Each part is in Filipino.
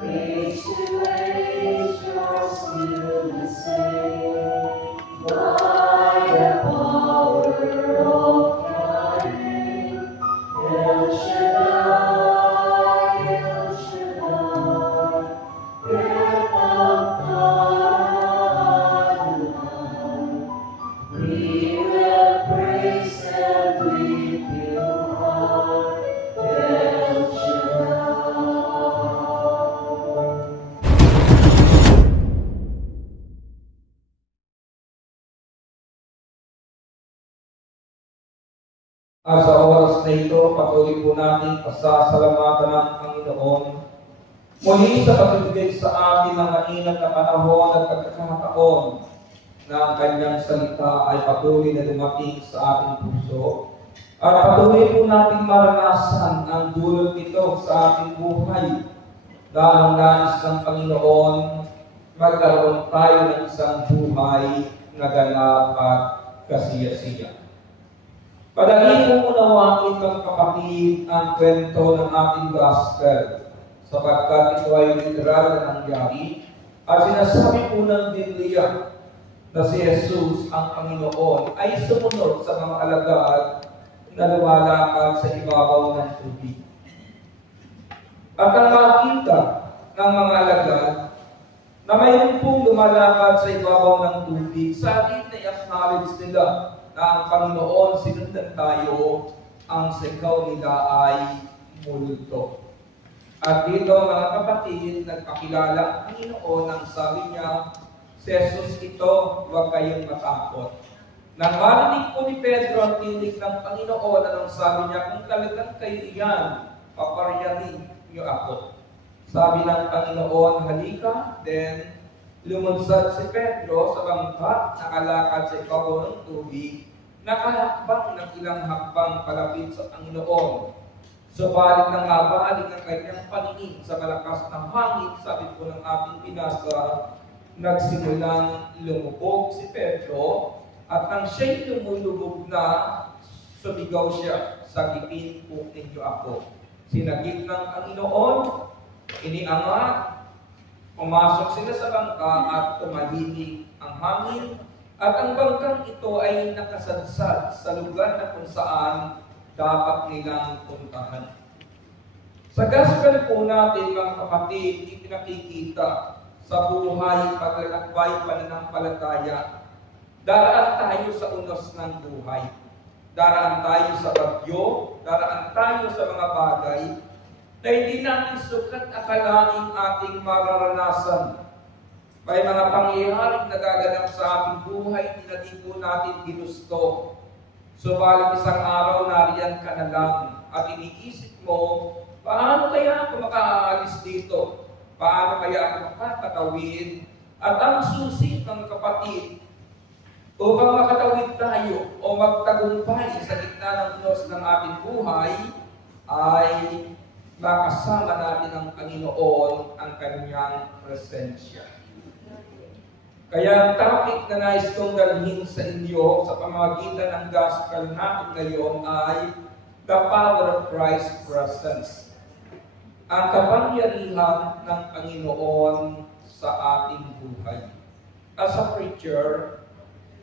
Age to age, you're still the same. By the power of your name, El Shaddai, El Shaddai, Adonai. We will praise and lift you high, El Shaddai. Sa oras na ito, patuloy po natin pasasalamatan ng Panginoon. Muli sa pagbibigay sa atin ng mainam na panahon at pagkakataon na ang kanyang salita ay patuloy na dumating sa ating puso. At patuloy po natin maranasan ang dulot nito sa ating buhay. Dahil ang nais ng Panginoon, magkaroon tayo ng isang buhay na ganap at kasiyasiya. Padali mo unawain ng kapatid ang kwento ng ating gospel sapagkat ito ay literal na nangyari at sinasabi po ng Biblia na si Jesus ang Panginoon ay sumunod sa mga alagad na lumalakad sa ibabaw ng tubig. At ang makita ng mga alagad na mayroon pong lumalakad sa ibabaw ng tubig, sa atin na i-acknowledge nila na ang Panginoon sinundan tayo, ang sigaw nila ay multo. At dito mga kapatid, nagpakilala ang Panginoon, ang sabi niya, si Jesus ito, huwag kayong matakot. Nang marinig po ni Pedro ang tinig ng Panginoon, anong sabi niya, kung talagang kayo iyan, paparyanin niyo ako. Sabi ng Panginoon, halika, then lumunsad si Pedro sa bangka, nakalakad sa ibabaw ng tubig, nakahakbang ng ilang hakbang palapit sa Panginoon. Subalit nang mabalik ang kanyang paningin sa malakas na hangin, sabi po ng ating binasa, nagsimulang lumubog si Pedro, at nang siya'y lumulubog na, sumigaw siya, sagipin po ninyo ako. Sinagip ng Panginoon, iniangat, pumasok sila sa bangka at tumahimik ang hangin, at ang bangkang ito ay nakasadsad sa lugar na kung saan dapat nilang puntahan. Sa gospel po natin, mga kapatid, ipinakikita sa buhay, paglalakbay, pananampalataya, daraan tayo sa unos ng buhay. Daraan tayo sa bagyo, daraan tayo sa mga bagay na hindi natin sukat akalaing ating mararanasan. May mga pangyayaring nagaganap sa ating buhay, hindi po natin ginusto. Subalit isang araw nariyan ka na lang at iniisip mo, paano kaya ako makaalis dito? Paano kaya ako makakatawid? At ang susi ng kapatid, upang makatawid tayo o magtagumpay sa gitna ng unos ng ating buhay, ay makasama natin ang Panginoon, ang kanyang presensya. Kaya ang topic na nais kong dalhin sa inyo sa pamamagitan ng gospel natin ngayon ay the power of Christ's presence. Ang kapangyarihan ng Panginoon sa ating buhay. As a preacher,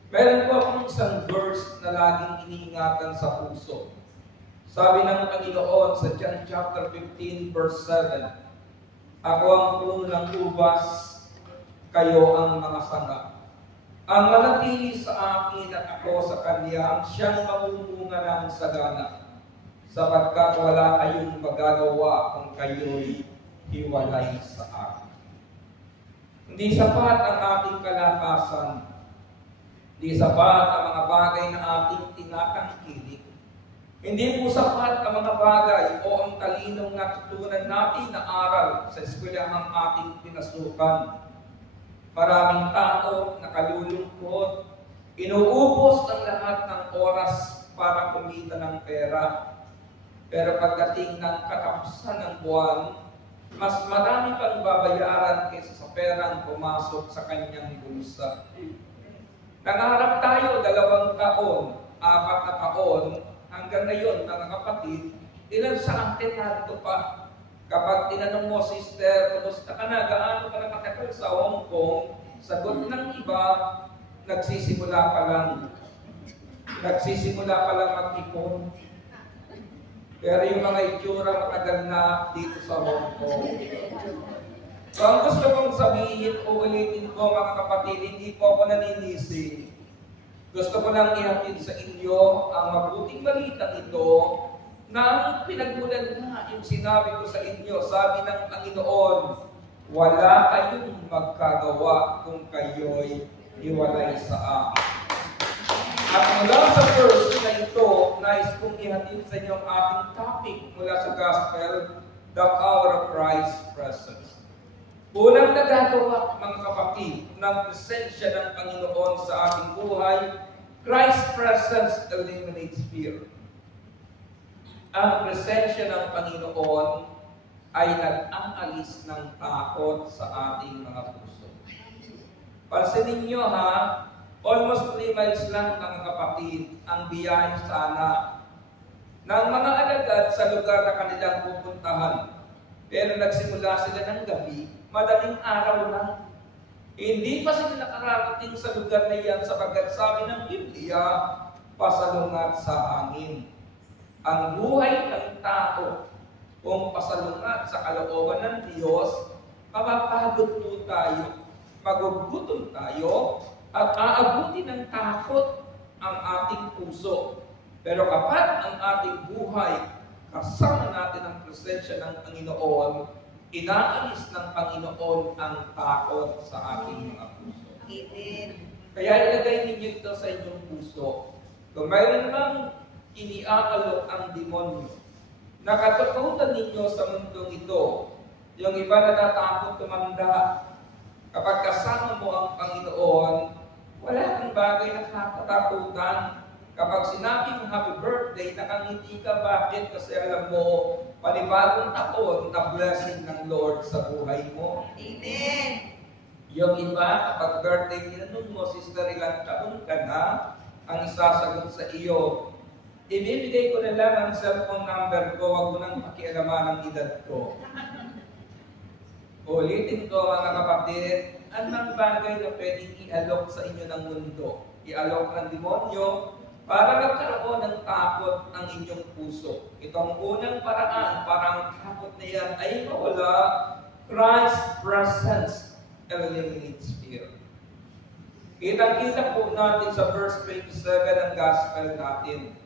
meron po akong isang verse na laging iniingatan sa puso. Sabi ng Panginoon sa John chapter 15 verse 7, ako ang puno ng ubas, kayo ang mga sanga. Ang manatili sa akin at ako sa Kanya, siyang mamumunga ng sagana, sapagkat wala kayong magagawa kung kayo'y hiwalay sa akin. Hindi sapat ang ating kalakasan, hindi sapat ang mga bagay na ating tinatangkilik. Hindi po sapat ang mga bagay o ang talinong natutunan natin na aral sa eskwelahang ating pinasukan. Maraming tao nakalulungkot, inuubos ang lahat ng oras para kumita ng pera. Pero pagdating ng katapusan ng buwan, mas marami pang babayaran kaysa sa perang pumasok sa kanyang bulsa. Nangarap tayo 2 taon, 4 na taon, hanggang ngayon, mga kapatid, ilan sa atin narito pa. Kapag tinanong mo, sister, kumusta ka na? Gaano ka na katagal sa Hong Kong? Sagot ng iba, nagsisimula pa lang. Nagsisimula pa lang mag-ipon. Pero yung mga itsura matagal na dito sa Hong Kong. So ang gusto kong sabihin, uulitin ko mga kapatid, hindi po ako naninisi. Gusto ko lang ihatid sa inyo ang mabuting balita ito na pinagmulan na yung sinabi ko sa inyo. Sabi ng Panginoon, wala kayong magkagawa kung kayo'y hiwalay sa akin. At mula sa verse na ito, nais kong ihatid sa inyo ang ating topic mula sa Gospel, the power of Christ's presence. Unang nagagawa, mga kapatid, ng presensya ng Panginoon sa ating buhay, Christ's presence eliminates fear. Ang presensya ng Panginoon ay nag-aalis ng takot sa ating mga puso. Pansinin niyo ha, almost 3 miles lang mga kapatid ang biyahe sana ng mga alagad sa lugar na kanilang pupuntahan. Pero nagsimula sila ng gabi, madaling araw na. Hindi pa sila nakarating sa lugar na iyan sapagkat sabi ng Biblia, pasalungat sa hangin. Ang buhay ng tao kung pasalungat sa kalooban ng Diyos, mapapagod po tayo, magugutom tayo, at aabuti ng takot ang ating puso. Pero kapag ang ating buhay, kasama natin ang presensya ng Panginoon, inaalis ng Panginoon ang takot sa ating mga puso. Amen. Kaya ilagay ninyo ito sa inyong puso. Kung mayroon mang iniaalok ang demonyo, nakatutunan ninyo sa mundong ito, yung iba na natakot tumanda, kapag kasama mo ang Panginoon, wala kang bagay na kakatakutan. Kapag sinabing happy birthday, nakangiti ka. Bakit? Kasi alam mo, panibagong taon na blessing ng Lord sa buhay mo. Amen. Yung iba, kapag birthday, tinanong mo, sister, ilang taon ka na? Ang isasagot sa iyo, ibibigay ko na lang ang cellphone number ko, wag mo nang pakialaman ang edad ko. Ulitin ko mga kapatid, anong bagay na pwedeng i-alok sa inyo ng mundo? I-alok ng demonyo para magkaroon ng takot ang inyong puso. Itong unang paraan, parang takot na yan ay mawala. Christ's presence eliminates fear. Kitang-kita po natin sa verse 27 ng Gospel natin.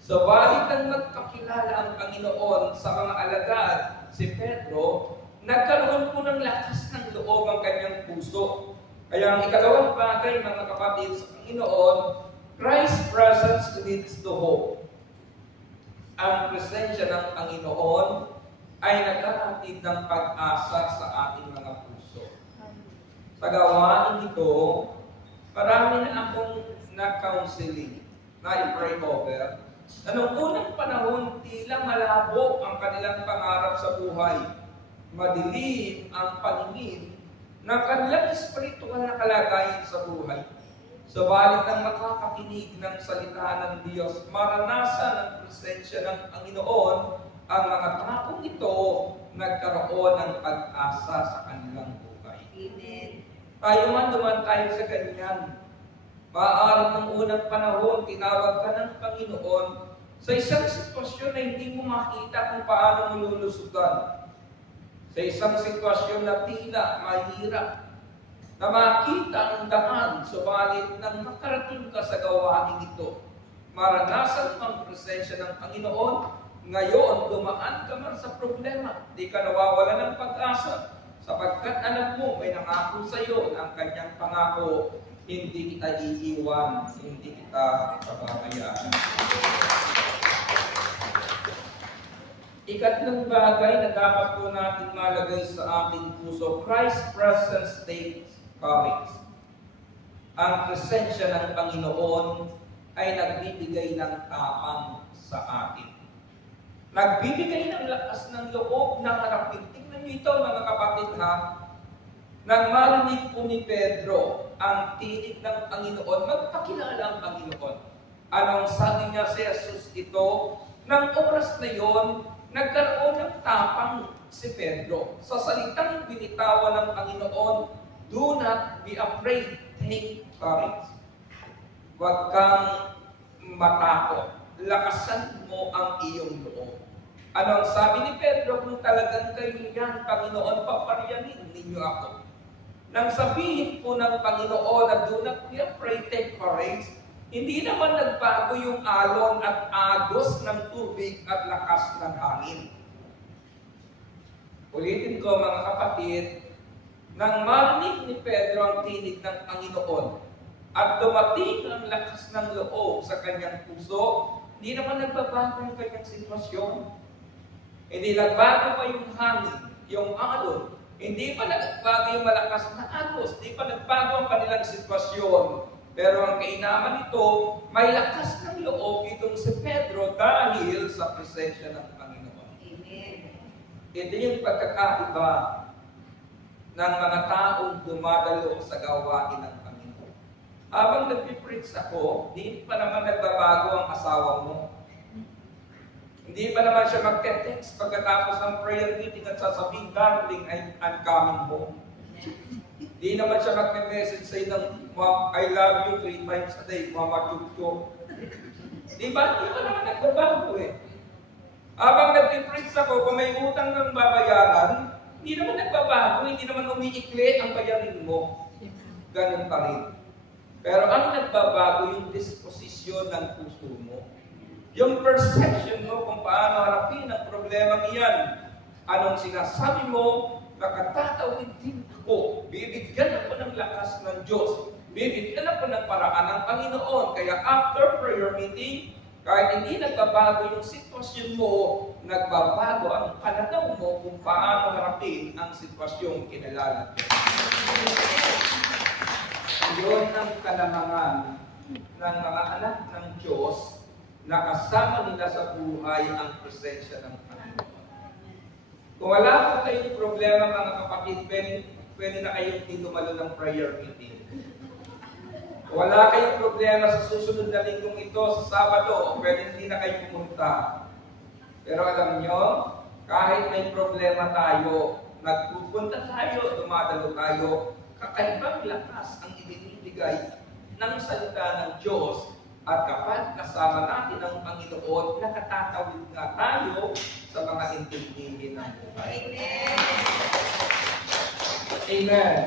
So, balik nang magpakilala ang Panginoon sa mga alagad, si Pedro, nagkaroon po ng lakas ng loob ang kanyang puso. Kaya ang ikalawang bagay, mga kapatid, sa Panginoon, Christ's presence leads to hope. Ang presensya ng Panginoon ay naghahatid ng pag-asa sa ating mga puso. Sa gawain ito, marami na akong na-counseling, na-pray over, na noong unang panahon, tila malabo ang kanilang pangarap sa buhay. Madilim ang paningin ng kanilang espiritual na kalagayan sa buhay. Subalit nang makakakinig ng salita ng Diyos, maranasan ang presensya ng Panginoon, ang mga taong ito nagkaroon ng pag-asa sa kanilang buhay. Amen. Tayo man duman tayo sa ganyan. Maaaring ng unang panahon, tinawag ka ng Panginoon sa isang sitwasyon na hindi mo makita kung paano mo lulusugan. Sa isang sitwasyon na tila mahirap, na makita ang daan, subalit nang makarating ka sa gawain ito, maranasan ang presensya ng Panginoon, ngayon dumaan ka man sa problema, di ka nawawala ng pag-asa, sapagkat alam mo, may nangako sa iyo na ang kanyang pangako, hindi kita iiwan, hindi kita pababayaan. Ikatlong bagay na dapat po natin malagay sa ating puso, Christ's presence takes courage. Ang presensya ng Panginoon ay nagbibigay ng tapang sa atin. Nagbibigay ng lakas ng loob ng harapin. Tingnan niyo ito mga kapatid ha. Nang marinig po ni Pedro ang tinig ng Panginoon, magpakilala ang Panginoon. Anong sabi niya si Jesus ito? Nang oras na yon, nagkaroon ng tapang si Pedro. Sa salitang binitawan ng Panginoon, do not be afraid, take courage. Huwag kang matakot. Lakasan mo ang iyong loob. Ano ang sabi ni Pedro? Kung talagang kayo yan, Panginoon, paparyanin ninyo ako. Nang sabihin po ng Panginoon na do not be afraid, take courage, hindi naman nagbago yung alon at agos ng tubig at lakas ng hangin. Ulitin ko mga kapatid, nang marinig ni Pedro ang tinig ng Panginoon at dumating ang lakas ng loob sa kanyang puso, hindi naman nagbabago yung kanyang sitwasyon. Hindi nagbago pa yung hangin, yung alon. Hindi pa nagbago yung malakas na agos. Hindi pa nagbago ang kanilang sitwasyon. Pero ang kainaman nito, may lakas ng loob itong si Pedro dahil sa presensya ng Panginoon. Amen. Ito yung pagkakaiba ng mga taong dumadalo sa gawain ng Panginoon. Habang nagpipreach ako, hindi pa naman nagbabago ang asawa mo. Hindi pa naman siya magte-text pagkatapos ng prayer meeting at sasabihin, darling, I'm coming home. Hindi naman siya magme-message sa'yo ng, Mom, I love you 3 times a day, Mama Chucho. Di ba? Hindi pa naman nagbabago eh. Habang nag-preach ako, kung may utang ng babayaran, hindi naman nagbabago, hindi naman umiikli ang bayarin mo. Ganun pa rin. Pero ang nagbabago yung disposisyon ng puso mo. Yung perception mo kung paano harapin ang problema iyan. Anong sinasabi mo, nakatatawid din ako. Bibigyan ako ng lakas ng Diyos. Bibigyan ako ng paraan ng Panginoon. Kaya after prayer meeting, kahit hindi nagbabago yung sitwasyon mo, nagbabago ang pananaw mo kung paano harapin ang sitwasyong kinalala. Yun ang kalamangan ng mga anak ng Diyos na kasama nila sa buhay ang presensya ng Panginoon. Kung wala po kayong problema mga kapatid, pwede na kayong dumalo ng prayer meeting. Kung wala kayong problema sa susunod na linggong ito, sa Sabado, pwede hindi na kayo pumunta. Pero alam nyo, kahit may problema tayo, nagpupunta tayo, dumadalo tayo, kakaibang lakas ang ibinibigay ng salita ng Diyos. At kapag kasama natin ang Panginoon, nakatatawid nga tayo sa mga intindihin ng buhay. Amen. Amen.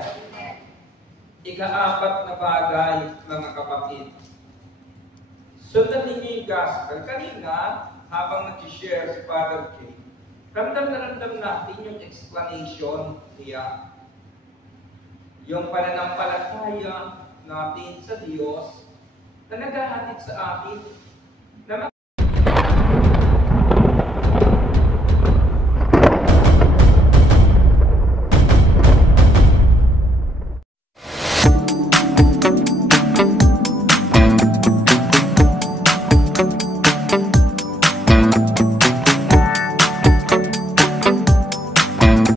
Ika-4 na bagay, mga kapatid. Sundan ninyo yung gospel. Kanina, habang nag-share si Father Jay, ramdam na ramdam natin yung explanation niya. Yung pananampalataya natin sa Diyos na naghahatid sa atin na